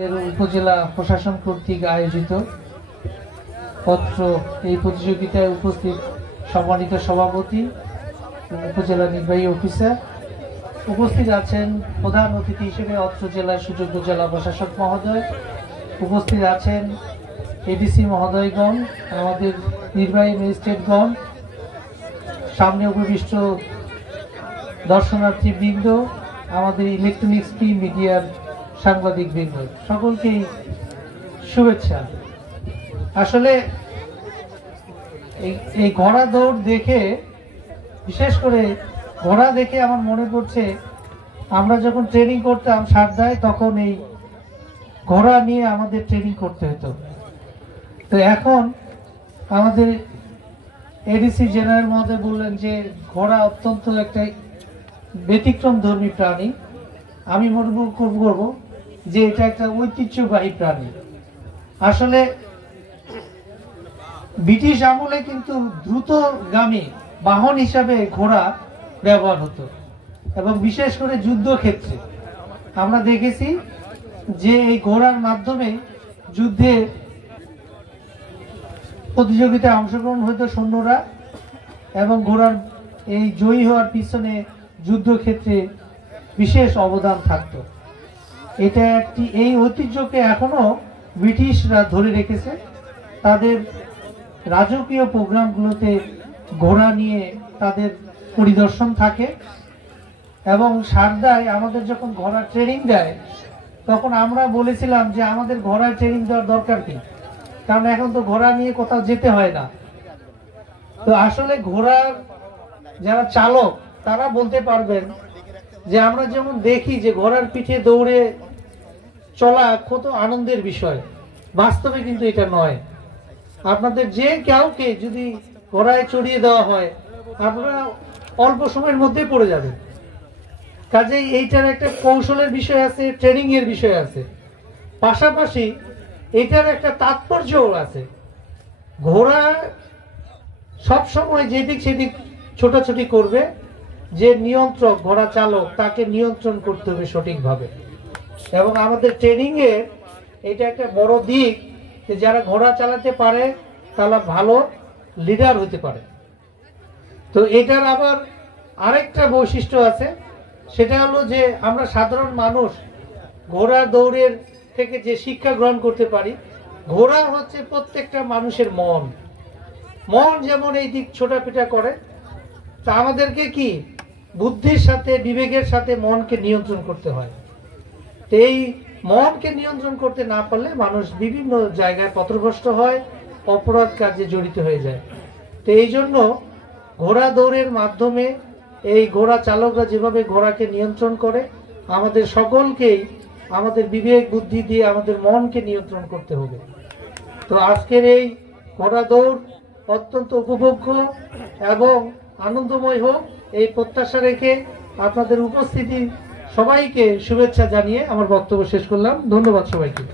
উপজেলা প্রশাসন কর্তৃক আয়োজিত পত্র এই প্রতিযোগিতায় উপস্থিত সম্মানিত সভাপতি উপজেলা নির্বাহী অফিসার, উপস্থিত আছেন প্রধান অতিথি হিসেবে অত্র জেলার সুযোগ্য জেলা প্রশাসক মহোদয়, উপস্থিত আছেন এডিসি মহোদয়গণ, আমাদের নির্বাহী ম্যাজিস্ট্রেটগণ, সামনে উপবিষ্ট দর্শনার্থীবৃন্দ, আমাদের ইলেকট্রনিক্স মিডিয়ার সাংবাদিকবৃন্দ, সকলকেই শুভেচ্ছা। আসলে এই ঘোড়া দৌড় দেখে, বিশেষ করে ঘোড়া দেখে আমার মনে পড়ছে আমরা যখন ট্রেনিং করতাম সারদায়, তখন এই ঘোড়া নিয়ে আমাদের ট্রেনিং করতে হতো। তো এখন আমাদের এডিসি জেনারেল মহোদয় বললেন যে ঘোড়া অত্যন্ত একটা ব্যতিক্রম ধর্মী প্রাণী। আমি মনে করব যে এটা একটা ঐতিহ্যবাহী প্রাণী। আসলে ব্রিটিশ আমলে কিন্তু দ্রুতগামী বাহন হিসাবে ঘোড়া ব্যবহার হতো, এবং বিশেষ করে যুদ্ধক্ষেত্রে আমরা দেখেছি যে এই ঘোড়ার মাধ্যমে যুদ্ধে প্রতিযোগিতায় অংশগ্রহণ হতো সৈন্যরা, এবং ঘোড়ার এই জয়ী হওয়ার পিছনে যুদ্ধক্ষেত্রে বিশেষ অবদান থাকত। এটা এই ঐতিহ্যকে এখনো ব্রিটিশরা ধরে রেখেছে। তাদের রাজকীয় প্রোগ্রামগুলোতে ঘোড়া নিয়ে তাদের পরিদর্শন থাকে, এবং সারদায় আমাদের যখন ঘোড়া ট্রেনিং দেয় তখন আমরা বলেছিলাম যে আমাদের ঘোড়ায় ট্রেনিং দেওয়ার দরকার কি, কারণ এখন তো ঘোড়া নিয়ে কোথাও যেতে হয় না। তো আসলে ঘোড়ার যারা চালক তারা বলতে পারবেন যে আমরা যেমন দেখি যে ঘোড়ার পিঠে দৌড়ে চলা কত আনন্দের বিষয়, বাস্তবে কিন্তু এটা নয়। আপনাদের যে কাউকে যদি ঘোড়ায় চড়িয়ে দেওয়া হয় আপনারা অল্প সময়ের মধ্যে পড়ে যাবেন। কাজেই এইটার একটা কৌশলের বিষয় আছে, ট্রেনিং এর বিষয় আছে, পাশাপাশি এটার একটা তাৎপর্যও আছে। ঘোড়া সব সময় যেদিক সেদিক ছোটাছুটি করবে, যে নিয়ন্ত্রক ঘোড়া চালক তাকে নিয়ন্ত্রণ করতে হবে সঠিকভাবে। এবং আমাদের ট্রেনিং এর এটা একটা বড় দিক যে যারা ঘোড়া চালাতে পারে তারা ভালো লিডার হতে পারে। তো এটার আবার আরেকটা বৈশিষ্ট্য আছে, সেটা হলো যে আমরা সাধারণ মানুষ ঘোড়া দৌড়ের থেকে যে শিক্ষা গ্রহণ করতে পারি, ঘোড়া হচ্ছে প্রত্যেকটা মানুষের মন যেমন এই দিক ছোটাপিটা করে, তা আমাদেরকে কি বুদ্ধির সাথে বিবেকের সাথে মনকে নিয়ন্ত্রণ করতে হয়। তো এই মনকে নিয়ন্ত্রণ করতে না পারলে মানুষ বিভিন্ন জায়গায় পথভ্রষ্ট হয়, অপরাধ কাজে জড়িত হয়ে যায়। তো এই জন্য ঘোড়া দৌড়ের মাধ্যমে এই ঘোড়া চালকরা যেভাবে ঘোড়াকে নিয়ন্ত্রণ করে, আমাদের সকলকেই আমাদের বিবেক বুদ্ধি দিয়ে আমাদের মনকে নিয়ন্ত্রণ করতে হবে। তো আজকের এই ঘোড়া দৌড় অত্যন্ত উপভোগ্য এবং আনন্দময় হোক, এই প্রত্যাশা রেখে আপনাদের উপস্থিতি সবাইকে শুভেচ্ছা জানিয়ে আমার বক্তব্য শেষ করলাম। ধন্যবাদ সবাইকে।